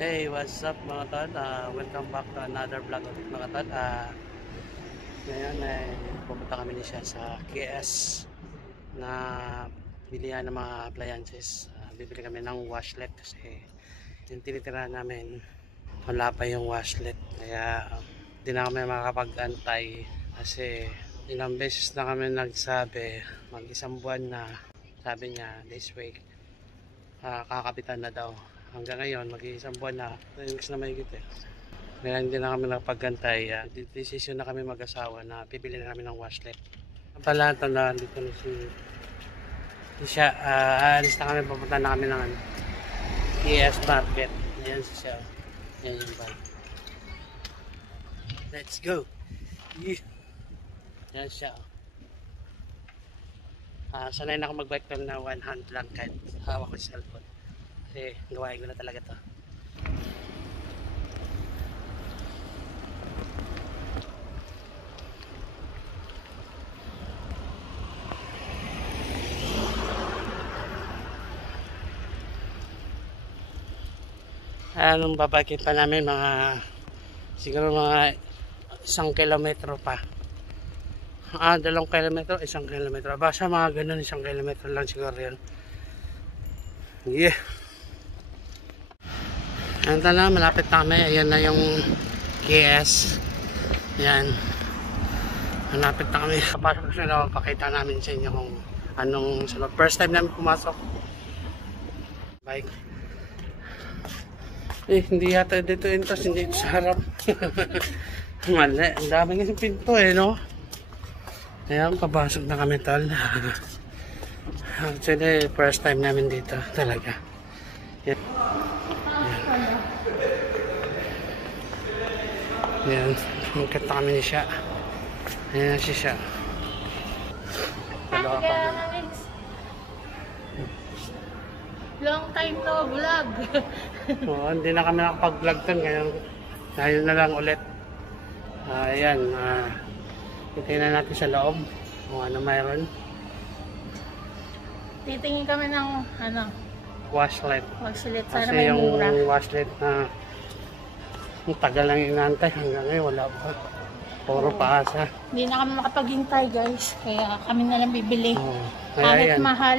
Hey, what's up mga tol? Welcome back to another vlog ulit mga tol. Ngayon ay pupunta kami ni siya sa KS na bilihan ng mga appliances. Bibili kami ng washlet kasi yung tinitira namin wala pa yung washlet. Kaya di na kami makakapag-antay kasi ilang beses na kami nagsabi mag-isang buwan na, sabi niya this week kakapitan na daw. Hanggang ngayon mag-iisang buwan na, 3 weeks na mahigit eh. Kaya hindi na kami nakapagantay. Decision na kami mag-asawa na bibili na kami ng washlet. Pala ito na dito na siya. Aalis na kami, papunta na kami ng KS Market. Ayan siya. Ayan yung bag. Let's go! Ayan siya. Sanay na ako mag-bike na one hand lang kahit hawak ko yung cellphone. Kasi gawain ko na talaga to. Anong babagin pa namin siguro mga 1 kilometro pa. 2 kilometro, 1 kilometro. Basta mga ganun, 1 kilometro lang siguro yun. Yeah. Ito na, malapit na kami. Ayan na yung KS. Ayan. Malapit na kami. Kapasok ko sila, pakita namin sa inyo kung anong first time namin pumasok. Bike. Hindi yata dito entrance, hindi ito sa harap. Mali, ang dami kasi pinto no? Ayan, papasok na kami tol. Actually, first time namin dito talaga. Yan. Yan, magkita kami ni siya. Ayan si siya. Dalawa pa din. Long time to vlog. Hindi na kami nakapag-vlog dun. Ngayon na lang ulit. Ayan. Titingnan natin sa loob kung ano mayroon. Titingin kami ng Washlet. washlet. Sana Kasi may yung mura. washlet na ang tagal lang inaantay hanggang ngayon wala pa. Puro paasa. Hindi na kami makapaghintay guys. Kaya kami na lang bibili. Kaya Kahit yan. mahal.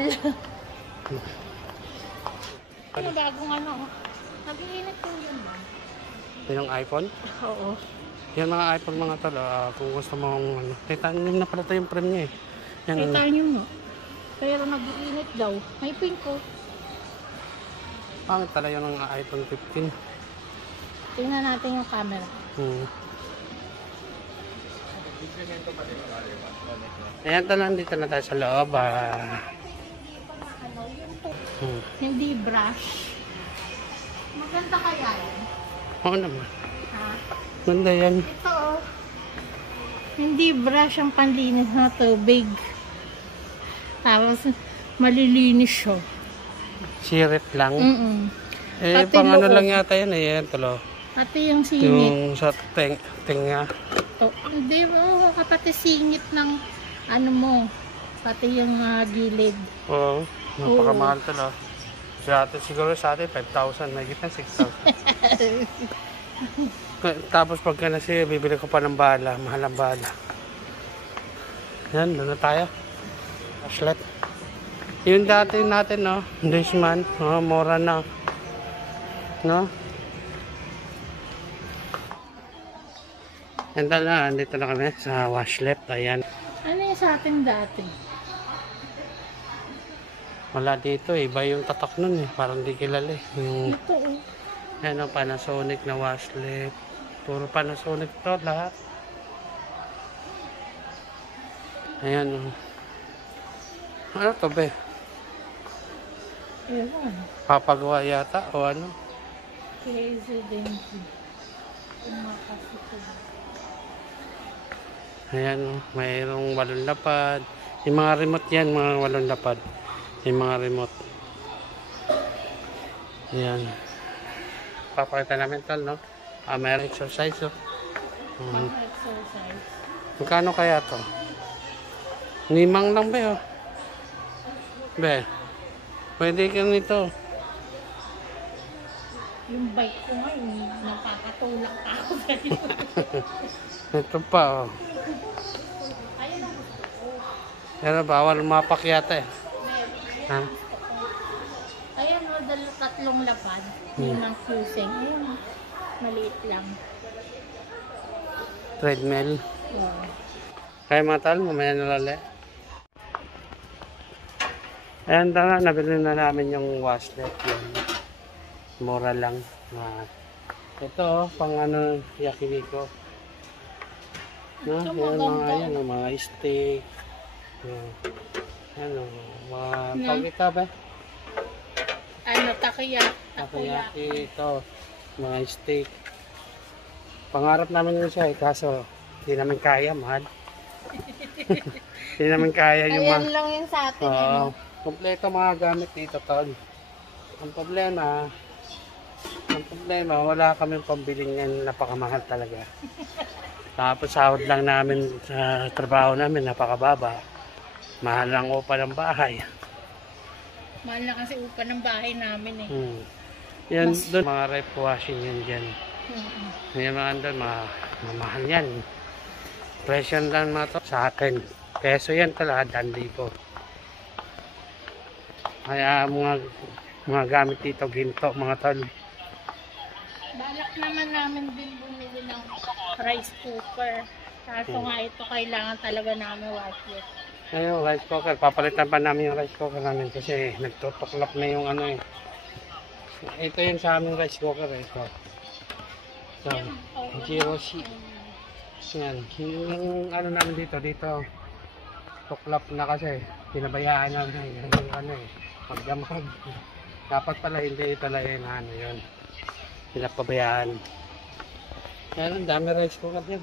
Ano bagong nag-iinit yung yun ba? Yung iPhone? Oo. Yan mga iPhone mga talo. Kung gusto mong titanium na pala ito yung frame niya eh. Yan, Titanium no? Pero nag-iinit daw. May pink ko. pangit talaga ng iPhone 15. Tingnan natin yung camera. Ayan tala, dito na tayo sa loob. Hindi brush. Maganda kaya yan? Oo naman. Ha? Ganda yan. Ito hindi brush ang panlinis na tubig. Tapos malilinis siya. Sirit lang. Pati Pang ano loob. lang yata yan eh. Yan talo. Pati yung singit. Yung sa tenga. Hindi mo, kapati singit ng mo. Pati yung gilid. Oo. Napakamahal talo. Siguro sa atin 5,000. May gitna 6,000. Tapos pagka nasi, bibili ko pa ng bala. Mahal ang bala. Yan, doon na tayo. Flashlight. Yung dati natin, no? This month, mura na. No? Yan na, andito na kami sa washlet. Ayan. Ano yung sa atin dati? Wala dito eh. Iba yung tatak nun eh. Parang di kilala eh. Yung, Ito ano, Panasonic na washlet. Puro Panasonic to lahat. Ayan. Ano to be? Ewan. Papagawa yata o ano? Presidente. Ayan, mayroong walong lapad. Yung mga remote yan, mga walong lapad. Yung mga remote. Ayan. Papakita namin tol, no? Mayroong exercise, oh. Pang-exercise. Magkano kaya to? 5 lang ba, oh? Be, pwede ka nito. Yung bike ko ngayon, napapatulak pa ako sa'yo. Ito pa, oh. Ayun ang gusto ko. Pero bawal mapakyata eh. Ha? Gusto ko. Ayan o, tatlong lapad. Yun ang fusing. Ayun, maliit lang. Treadmill. Wow. Kaya mga tal, mamaya nalala. Ayan na nga, nabili na namin yung washlet. Yun. Mura lang. Ito, pang ano, yakiniku. No, Ito yan maganda. mga, yan, mga steak. Ano, mga No. pagkita ba? Ano, takoyaki. Takoyaki, ito, mga steak. Pangarap namin yun siya kaso hindi namin kaya, mahal. Hindi namin kaya yung Ayan lang yun sa atin. Oo. Kompleto mga gamit dito, tol. Ang problema, wala kaming pambiling yan, napakamahal talaga. Tapos sahod lang namin sa trabaho namin, napakababa. Mahal lang upa ng bahay. Mahal na kasi upa ng bahay namin eh. Yan, doon, mga rep washing yan dyan. Yan mga doon, mamahal yan. Presyo lang mga to sa akin. Peso yan talaga, 1,000. Kaya mga gamit dito, ginto, mga tol. Balak naman namin din bumili ng rice cooker. Kaso nga ito kailangan talaga namin wash it. Ayun, rice cooker. Papalitan pa namin yung rice cooker namin kasi nagtutuklap na yung ano eh. Ito yun sa aming rice cooker eh. So, Zero C. Yan. Yung ano namin dito, tuklap na kasi. Pinabayaan namin yung ano eh. Magdamag. Dapat pala hindi pala yun ano yun. Pinapabayaan. Yan, ang dami rice cooker din.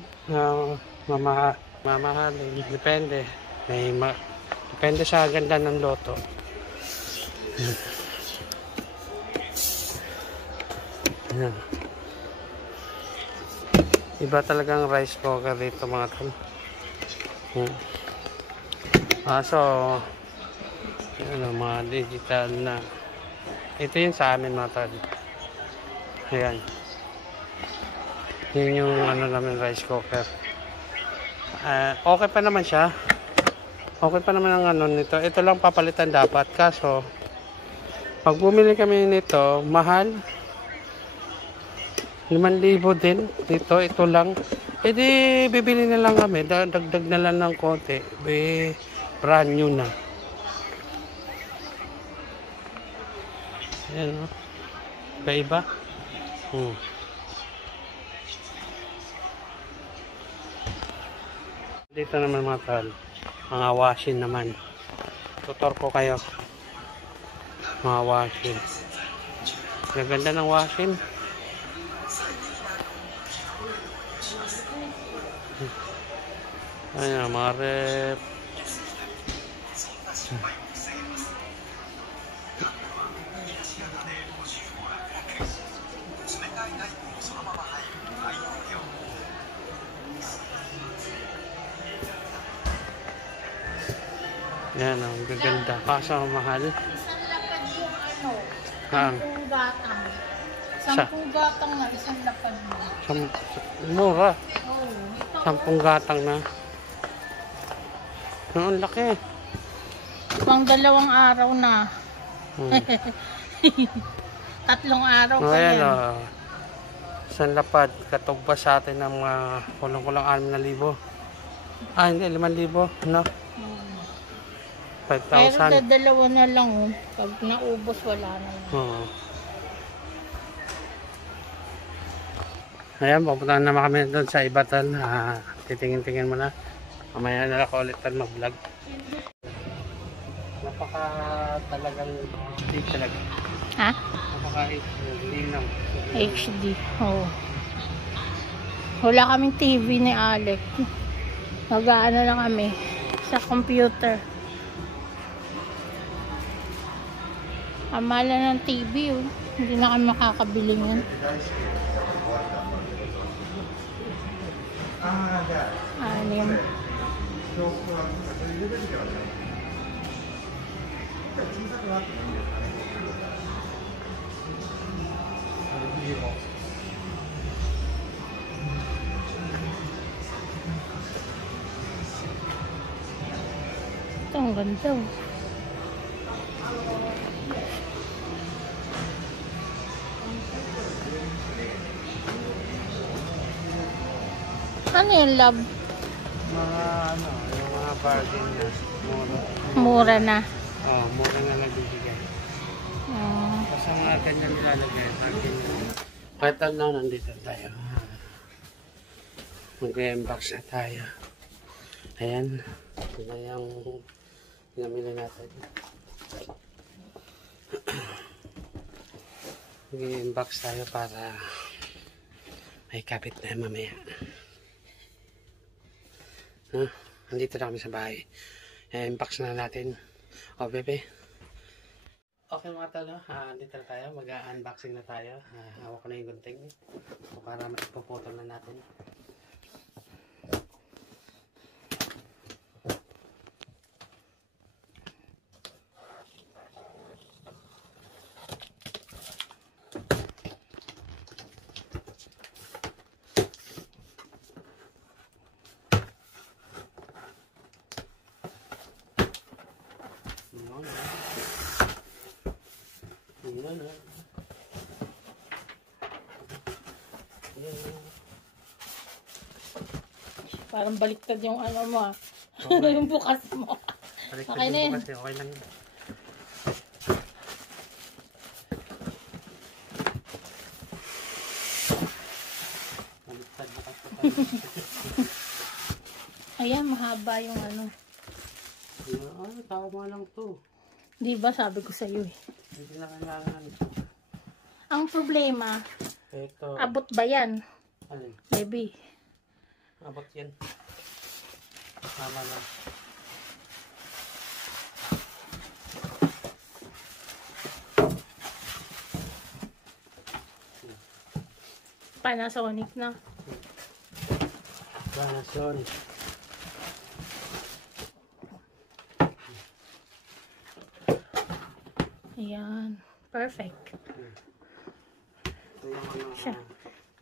Mamahal. Depende. Depende sa ganda ng loto. Yan. Iba talagang rice cooker dito mga tol. So, ano, mga digital na. Ito yun sa amin mga tol. Ayan. Yun yung ano namin rice cooker. Okay pa naman siya. Okay pa naman ang ano nito. Ito lang papalitan dapat. Kaso, pag bumili kami nito, mahal. 5,000 din. Dito, ito lang. E di, bibili na lang kami. Dagdag na lang ng konti. Brand new na. Ayan o. Iba-iba. Dito naman mga tal. Mga washing naman. Tutor ko kayo. Mga washing. Gaganda ng washing. Ayan, mga rep. Yan, ang gaganda. Kaso mahal. Isang lapad yung ano, Ang 10 gatang. 10 gatang na, isang lapad mo. mura. Oo, ito. 10 gatang na. Ang laki. Pang 2 araw na. 3 araw pa Ayan, yan. isang lapad. Katugba sa atin ng mga kulang-kulang 6,000. Hindi, 5,000. No? 5,000. Pero dadalawa na lang. Pag naubos, wala na lang. Ayan, pupunta naman kami doon sa Ibatan. Titingin-tingin mo na. Mamaya na ako ulit mag-vlog. Napaka talagang hindi talaga. Ha? Napaka linaw. HD. Oo. Wala kaming TV ni Alec. Mag-aano lang kami sa computer. Amala ng TV, oh. Hindi na kami makakabili yun. Anim. Ang ganda. Oh. Ano yung love? Mga ano, yung mga bargain na mura. Mura na. Oh, mura na lang bibigay. Basta mga ganyan nilalagay. Bargain na. Kahit ano, nandito tayo. Mag-unbox na tayo. Ayan. Ito na yung pinamili natin. Mag-unbox tayo para may kapit na mamaya. Nandito na kami sa bahay. Unbox na natin. O, bebe. Okay mga talo, dito na tayo. Mag-unboxing na tayo. Hawak ko na yung gunting. Para maipuputol na natin. Parang baliktad yung ano mo. Okay. Yung bukas mo. Okay na yan. Okay lang yun. Baliktad bukas pa tayo. Ayan, mahaba yung ano. Tama lang to. Di ba sabi ko sa'yo eh. Hindi na kailangan ito. Ang problema, Ito. abot ba yan? Alin? Baby. Abot yan. Tama lang. Panasonic na. Panasonic. Ayan. Perfect. Ito yung ano, Siya.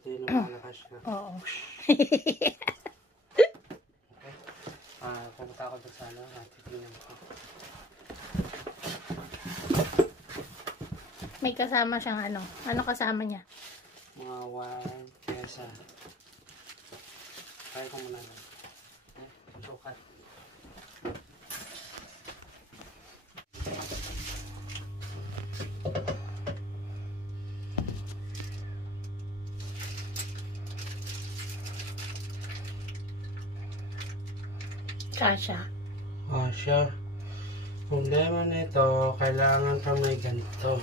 ito yung malakas na. Oo. Pumunta ako doon sa ano, titingnan ko. May kasama siyang ano. Ano kasama niya? Mga wine, kesa. Kaya ko muna lang. Sukat. Kasha. Siya. Problema nito, kailangan ka may ganito.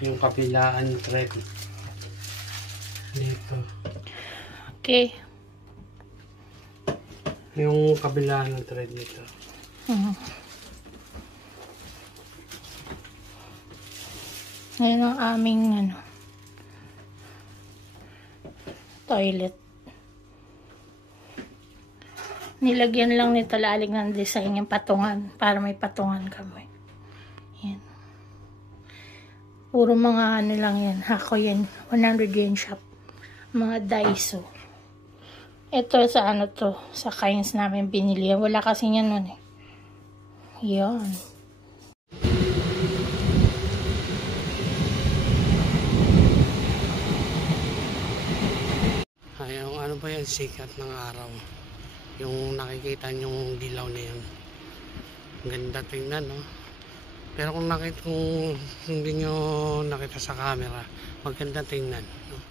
Yung kabilaan thread. Dito. Okay. Yung kabilaan ng thread nito. Ngayon ang aming ano, toilet. Nilagyan lang ni Talaling ng design yung patungan para may patungan kami. Yan. Puro mga ano lang yan. Hako yan. 100 yen shop. Mga Daiso. Ito sa ano to. Sa Kains namin binili. Wala kasi yan nun eh. Yan. Ay, ano ba yan? Sikat ng araw. Yung nakikita nyong dilaw na yun. Ganda tingnan, no? Pero kung hindi nyo nakita sa camera, maganda tingnan, no?